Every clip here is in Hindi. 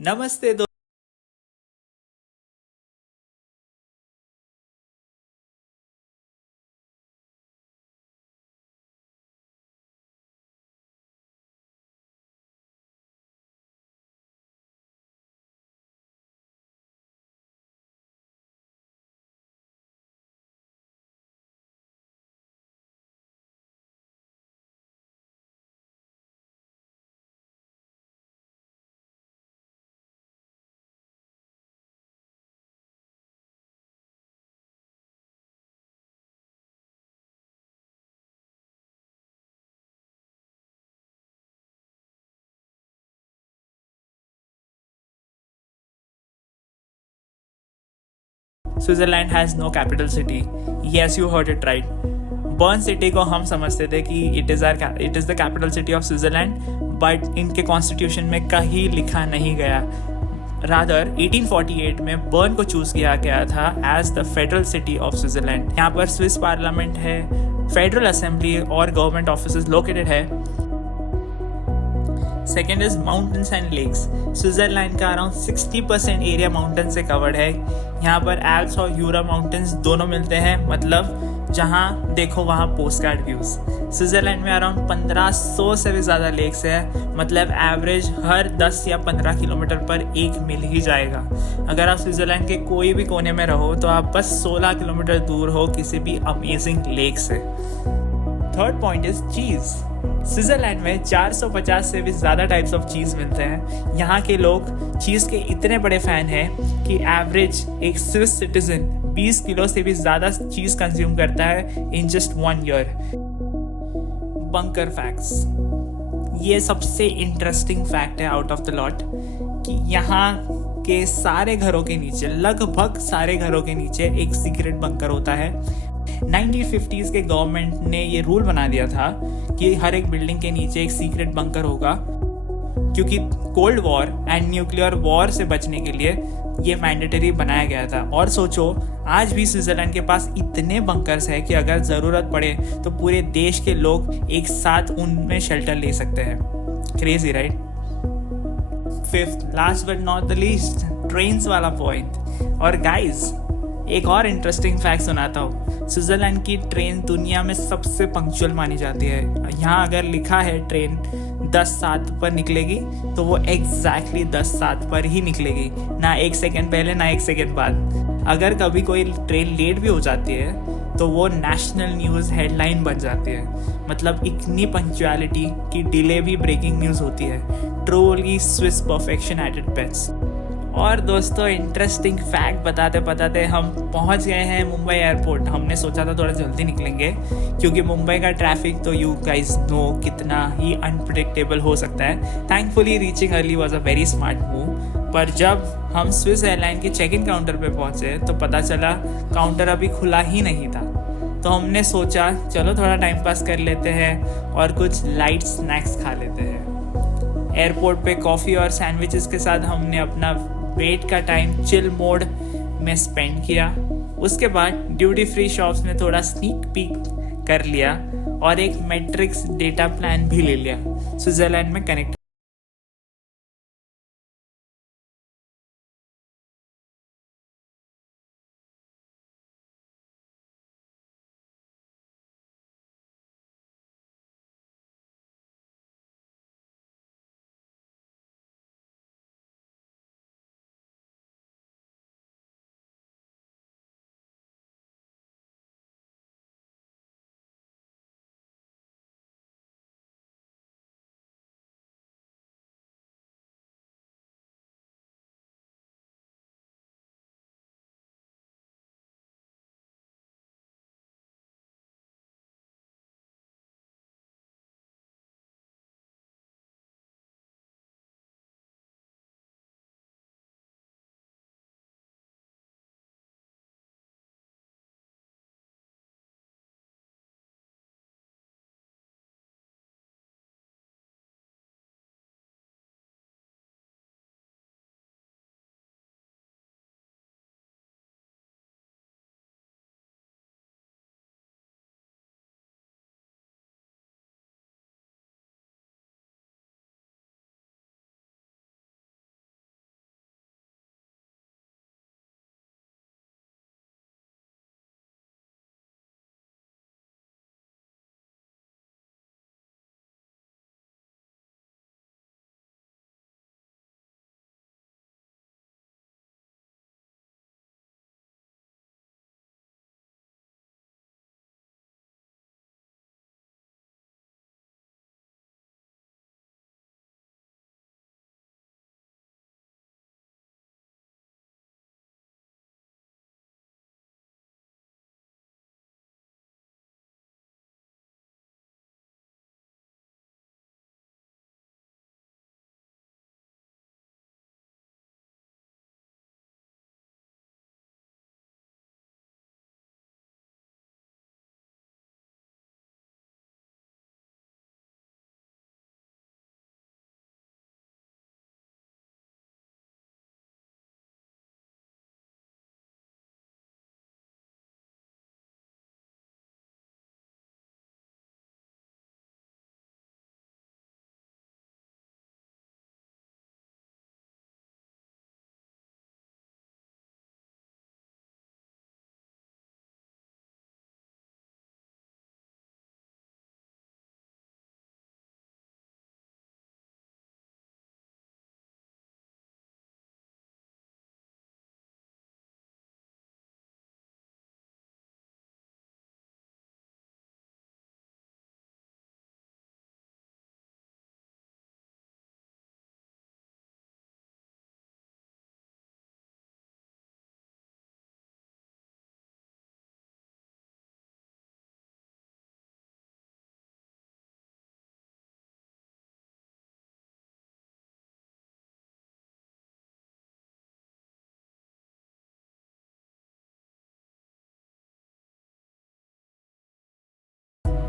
नमस्ते दो। Switzerland has no capital city. Yes, you heard it right. Bern city को हम समझते थे कि it is the capital city of Switzerland, but इनके कॉन्स्टिट्यूशन में कहीं लिखा नहीं गया। रादर 1848 में बर्न को चूज़ किया गया था as the federal city of Switzerland. यहाँ पर स्विस पार्लियामेंट है, फेडरल असेंबली और गवर्नमेंट ऑफिस लोकेटेड है। Second is mountains and lakes. Switzerland का अराउंड 60% एरिया माउंटेन से कवर्ड है। यहाँ पर एल्प्स और यूरा माउंटेन्स दोनों मिलते हैं, मतलब जहाँ देखो वहाँ पोस्ट कार्ड व्यूज। स्विट्जरलैंड में अराउंड 1500 से भी ज़्यादा लेक्स है, मतलब एवरेज हर 10 या 15 किलोमीटर पर एक मिल ही जाएगा। अगर आप स्विट्जरलैंड के कोई भी कोने में रहो तो आप बस 16 किलोमीटर दूर हो किसी भी अमेजिंग लेक से। Third point is cheese. Switzerland में 450 से भी ज़्यादा टाइप्स ऑफ चीज़ मिलते हैं। यहाँ के लोग चीज़ के इतने बड़े फ़ैन हैं कि एवरेज एक स्विस सिटीजन 20 किलो से भी ज़्यादा चीज़ कंज्यूम करता है in just 1 year. Bunker facts, ये सबसे इंटरेस्टिंग फैक्ट है आउट ऑफ द लॉट कि यहाँ के सारे घरों के नीचे, लगभग सारे घरों के नीचे एक सीक्रेट बंकर होता है। 1950s के गवर्नमेंट ने ये रूल बना दिया था कि हर एक बिल्डिंग के नीचे एक सीक्रेट बंकर होगा, क्योंकि cold war and nuclear war से बचने के लिए ये मैंडेटरी बनाया गया था। और सोचो, आज भी स्विट्जरलैंड के पास इतने बंकर्स हैं कि अगर ज़रूरत पड़े तो पूरे देश के लोग एक साथ उनमें शेल्टर ले सकते हैं। Crazy right. Fifth, last but not the least, trains वाला पॉइंट। और गाइस, एक और इंटरेस्टिंग फैक्ट सुनाता हूँ। स्विट्जरलैंड की ट्रेन दुनिया में सबसे पंक्चुअल मानी जाती है। यहाँ अगर लिखा है ट्रेन 10:07 पर निकलेगी तो वो एग्जैक्टली 10:07 पर ही निकलेगी, ना 1 सेकेंड पहले ना 1 सेकेंड बाद। अगर कभी कोई ट्रेन लेट भी हो जाती है तो वो नेशनल न्यूज़ हेडलाइन बन जाती है। मतलब इतनी पंक्चुअलिटी की डिले भी ब्रेकिंग न्यूज़ होती है। Truly Swiss perfection at it best. और दोस्तों, इंटरेस्टिंग फैक्ट बताते बताते हम पहुंच गए हैं मुंबई एयरपोर्ट। हमने सोचा था थोड़ा जल्दी निकलेंगे क्योंकि मुंबई का ट्रैफिक तो यू गाइस नो कितना ही अनप्रिडिक्टेबल हो सकता है। Thankfully reaching early was a very smart move. पर जब हम स्विस एयरलाइन के चेक इन काउंटर पे पहुंचे तो पता चला काउंटर अभी खुला ही नहीं था। तो हमने सोचा चलो थोड़ा टाइम पास कर लेते हैं और कुछ लाइट स्नैक्स खा लेते हैं। एयरपोर्ट पे कॉफ़ी और सैंडविचेस के साथ हमने अपना वेट का टाइम चिल मोड में स्पेंड किया। उसके बाद ड्यूटी फ्री शॉप्स में थोड़ा स्नीक पीक कर लिया और एक मैट्रिक्स डेटा प्लान भी ले लिया स्विट्जरलैंड में connect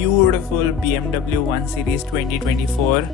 beautiful BMW 1 Series 2024.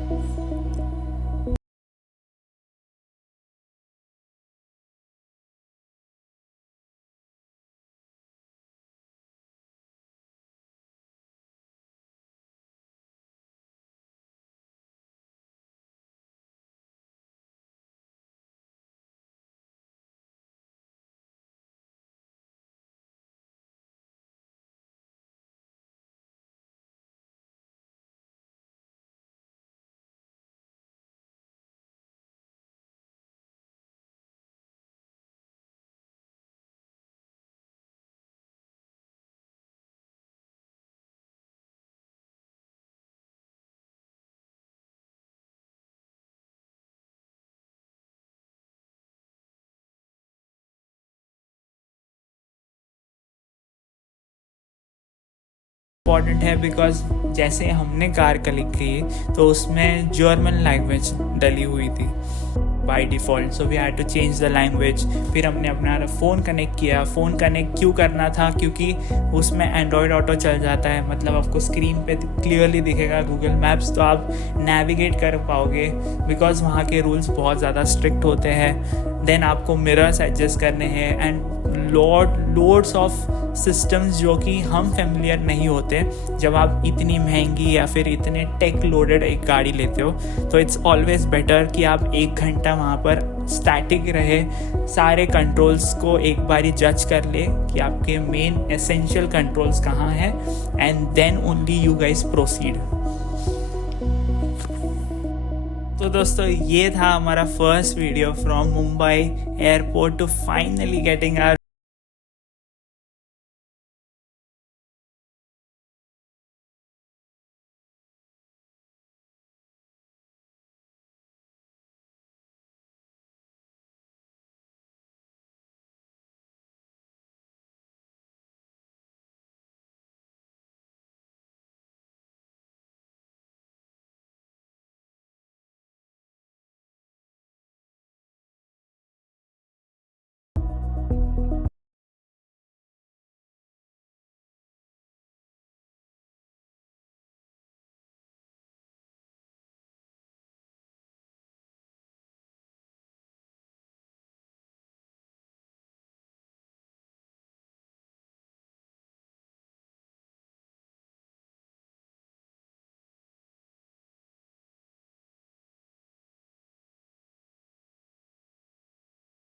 Important है बिकॉज जैसे हमने कार क्लिक की तो उसमें जर्मन लैंग्वेज डली हुई थी by default, so we had to change the language. फिर हमने अपना फ़ोन कनेक्ट किया। फ़ोन कनेक्ट क्यों करना था? क्योंकि उसमें एंड्रॉयड ऑटो चल जाता है, मतलब आपको स्क्रीन पे क्लियरली दिखेगा गूगल मैप्स, तो आप नेविगेट कर पाओगे बिकॉज वहाँ के रूल्स बहुत ज़्यादा स्ट्रिक्ट होते हैं। देन आपको मिरर्स एडजस्ट करने हैं एंड लोड्स ऑफ सिस्टम्स जो कि हम फेमिलियर नहीं होते जब आप इतनी महंगी या फिर इतने टेक लोडेड एक गाड़ी लेते हो। तो इट्स ऑलवेज बेटर कि आप 1 घंटा वहाँ पर स्टैटिक रहे, सारे कंट्रोल्स को एक बारी जज कर ले कि आपके मेन एसेंशियल कंट्रोल्स कहाँ हैं and then only you guys proceed. तो दोस्तों ये था हमारा first video from Mumbai airport to finally getting our